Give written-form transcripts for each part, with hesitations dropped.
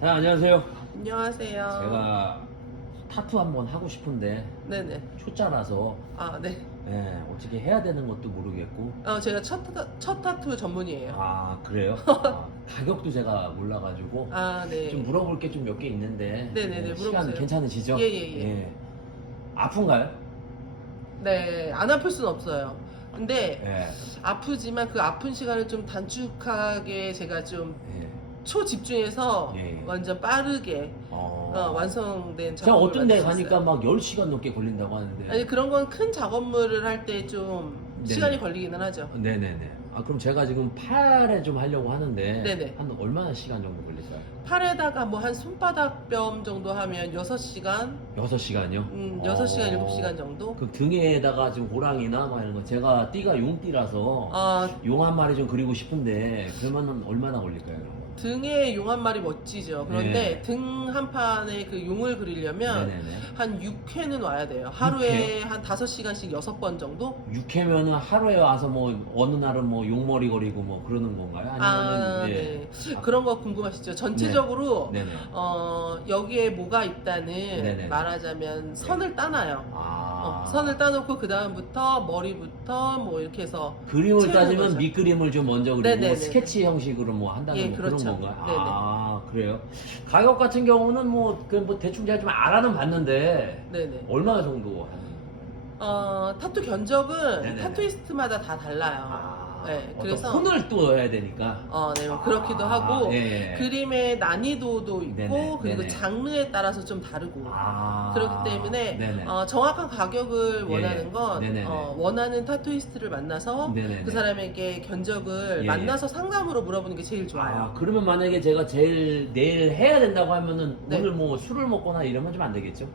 자, 안녕하세요. 안녕하세요. 제가 타투 한번 하고 싶은데 네네. 초짜라서 아, 네. 어떻게 해야 되는 것도 모르겠고. 제가 첫 타투 전문이에요. 아, 그래요? 가격도 제가 몰라가지고 아, 네. 좀 물어볼 게 좀 몇 개 있는데. 네네네, 시간 물어보세요. 괜찮으시죠? 예. 아픈가요? 네, 안 아플 수는 없어요. 근데 예. 아프지만 그 아픈 시간을 좀 단축하게 제가 좀 예. 초집중해서 예. 완전 빠르게 완성된 제가 작업을 어떤 데 만들었어요. 가니까 막 10시간 넘게 걸린다고 하는데. 아니, 그런 건 큰 작업물을 할 때 좀 네네. 시간이 걸리기는 하죠. 네네네. 아, 그럼 제가 지금 팔에 좀 하려고 하는데. 네네. 한 얼마나 시간 정도 걸릴까요? 팔에다가 뭐 한 손바닥 뼘 정도 하면 6시간? 6시간이요? 6시간, 7시간 정도? 그 등에다가 지금 호랑이나 막 이런 거 제가 띠가 용띠라서 용 한 마리 좀 그리고 싶은데 그러면은 얼마나 걸릴까요? 그런 거? 등에 용 한 마리 멋지죠. 그런데 네. 등 한 판에 그 용을 그리려면 네네네. 한 6회는 와야 돼요. 하루에 한 5시간씩 6번 정도? 6회면은 하루에 와서 뭐 어느 날은 뭐 용머리 거리고 뭐 그러는 건가요? 아니면은 네. 그런 거 궁금하시죠? 전체적으로 네네. 여기에 뭐가 있다는 네네. 말하자면 선을 따놔요. 선을 따놓고 그 다음부터 머리부터 뭐 이렇게 해서 그림을 채우는 따지면 거죠. 밑그림을 좀 먼저 그리고 네네네. 스케치 형식으로 뭐 한다는 예, 뭐 그렇죠. 그런 건가요? 네네. 아, 그래요? 가격 같은 경우는 뭐 대충 제가 좀 알아는 봤는데 네네. 얼마 정도 하는 타투 견적은 네네네. 타투이스트마다 다 달라요. 네, 그래서 손을 또 해야 되니까. 네, 뭐 그렇기도 하고 예. 그림의 난이도도 있고 네네, 그리고 네네. 장르에 따라서 좀 다르고 그렇기 때문에 네네. 정확한 가격을 예, 원하는 건 네네네. 원하는 타투이스트를 만나서 네네네. 그 사람에게 견적을 예, 만나서 상담으로 물어보는 게 제일 좋아요. 그러면 만약에 제가 내일 해야 된다고 하면은 네. 오늘 뭐 술을 먹거나 이러면 좀 안 되겠죠?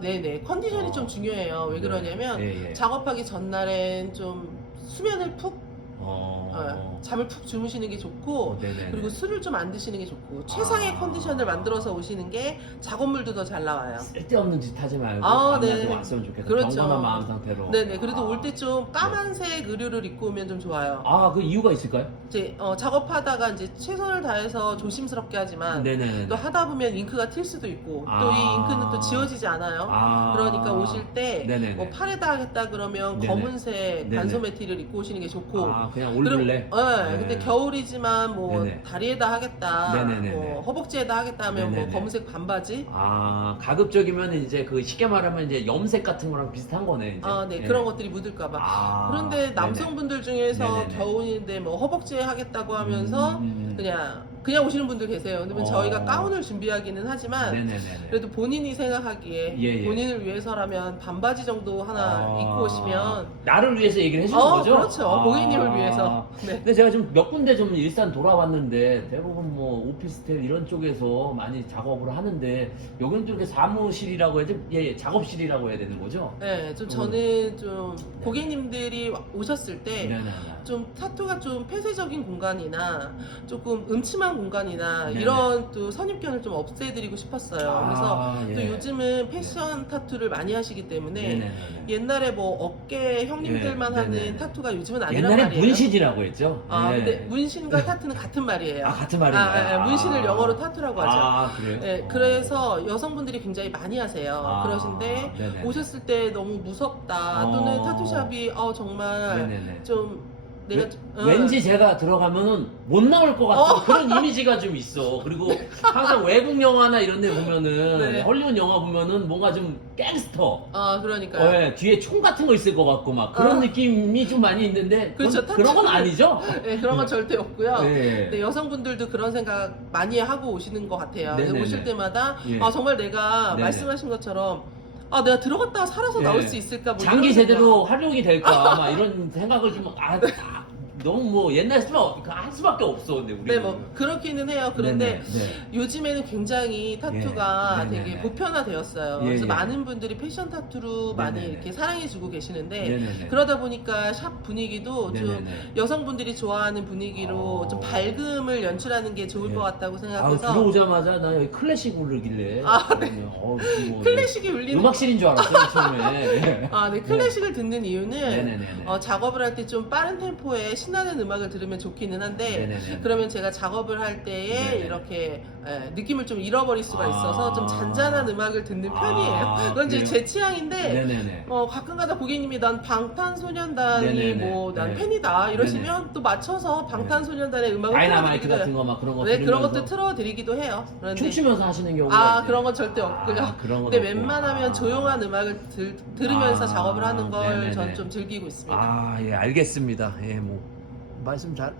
네네. 컨디션이 좀 중요해요. 왜 네. 그러냐면 예. 작업하기 전날엔 좀 수면을 푹 어. 잠을 푹 주무시는 게 좋고 네네. 그리고 술을 좀 안 드시는 게 좋고 최상의 컨디션을 만들어서 오시는 게 작업물도 더 잘 나와요. 쓸데없는 짓 하지 말고 네. 좀 왔으면 좋겠다. 그렇죠. 경건한 마음 상태로. 네네. 그래도 올 때 좀 까만색 의류를 입고 오면 좀 좋아요. 그 이유가 있을까요? 이제 작업하다가 이제 최선을 다해서 조심스럽게 하지만 네네. 또 하다 보면 잉크가 튈 수도 있고 또 이 잉크는 또 지워지지 않아요. 그러니까 오실 때 네네네. 뭐 팔에다 하겠다 그러면 네네. 검은색 네네. 반소 매티를 입고 오시는 게 좋고 그냥 올블랙. 네. 근데 겨울이지만 뭐 네네. 다리에다 하겠다, 네네네네. 뭐 허벅지에다 하겠다 하면 뭐 네네네. 검은색 반바지. 가급적이면 이제 그 쉽게 말하면 이제 염색 같은 거랑 비슷한 거네. 이제. 네. 그런 것들이 묻을까봐. 그런데 네네. 남성분들 중에서 네네네. 겨울인데 뭐 허벅지에 하겠다고 하면서 그냥 오시는 분들 계세요. 근데 저희가 가운을 준비하기는 하지만 네네네. 그래도 본인이 생각하기에 예. 본인을 위해서라면 반바지 정도 하나 입고 오시면 나를 위해서 얘기를 해주는 거죠? 그렇죠. 고객님을 위해서. 네. 근데 제가 좀 몇 군데 좀 일산 돌아봤는데 대부분 뭐 오피스텔 이런 쪽에서 많이 작업을 하는데 여기는 좀 이렇게 사무실이라고 해야 돼? 작업실이라고 해야 되는 거죠? 네, 좀 저는 좀 고객님들이 오셨을 때 네네. 좀 타투가 좀 폐쇄적인 공간이나 조금 음침한 공간이나 네네. 이런 또 선입견을 좀 없애드리고 싶었어요. 그래서 또 요즘은 패션 타투를 많이 하시기 때문에 네네. 옛날에 뭐 어깨 형님들만 네, 하는 네네. 타투가 요즘은 아니란 옛날에 말이에요. 문신이라고 했죠? 근데 문신과 타투는 같은 말이에요. 같은 말인가요? 문신을 영어로 타투라고 하죠. 그래요? 네, 그래서 여성분들이 굉장히 많이 하세요. 그러신데 네네. 오셨을 때 너무 무섭다 또는 타투샵이 정말 네네네. 좀 내가 왠지 제가 들어가면은 못 나올 것 같은 그런 이미지가 좀 있어. 그리고 항상 외국 영화나 이런 데 보면은 네. 헐리우드 영화 보면은 뭔가 좀 갱스터. 그러니까요. 뒤에 총 같은 거 있을 것 같고 막 그런 느낌이 좀 많이 있는데 그렇죠. 그런 건 아니죠? 네, 그런 건 절대 없고요. 네. 근데 여성분들도 그런 생각 많이 하고 오시는 것 같아요. 네네네. 오실 때마다 예. 정말 내가 네네. 말씀하신 것처럼 내가 들어갔다가 살아서 네. 나올 수 있을까? 뭐 장기 이런 제대로 활용이 될까 막 이런 생각을 좀 너무 뭐 옛날 할 수밖에 없어. 근데 우리 네, 뭐 그렇기는 해요. 그런데 요즘에는 굉장히 타투가 예. 네네네. 되게 보편화되었어요. 예, 그래서 예. 많은 분들이 패션 타투로 많이 네네네. 이렇게 사랑해주고 계시는데 네네네. 그러다 보니까 샵 분위기도 좀 네네네. 여성분들이 좋아하는 분위기로 좀 밝음을 연출하는 게 좋을 예. 것 같다고 생각해서 들어오자마자 나 여기 클래식 울르길래 클래식이 울리는 음악실인 줄 알았어요 처음에. 네, 클래식을 듣는 이유는 네네네. 작업을 할 때 좀 빠른 템포의 신나는 음악을 들으면 좋기는 한데 네네네. 그러면 제가 작업을 할 때에 네네. 이렇게 느낌을 좀 잃어버릴 수가 있어서 좀 잔잔한 음악을 듣는 편이에요. 그건 이제 그래요? 제 취향인데 네네네. 가끔가다 고객님이 난 방탄소년단이 네네네. 뭐 난 네. 팬이다 이러시면 또 맞춰서 방탄소년단의 음악을 다이나마이트 틀어드리기도 같은 거 막 그런 거 네, 그런 들으면서 것도 틀어드리기도 해요. 그런데 춤추면서 하시는 경우가 있네요. 그런 건 절대 없고요. 그런 건 근데 없고. 웬만하면 조용한 음악을 들으면서 작업을 하는 걸 네네네. 전 좀 즐기고 있습니다. 예, 알겠습니다. 예, 뭐 말씀 잘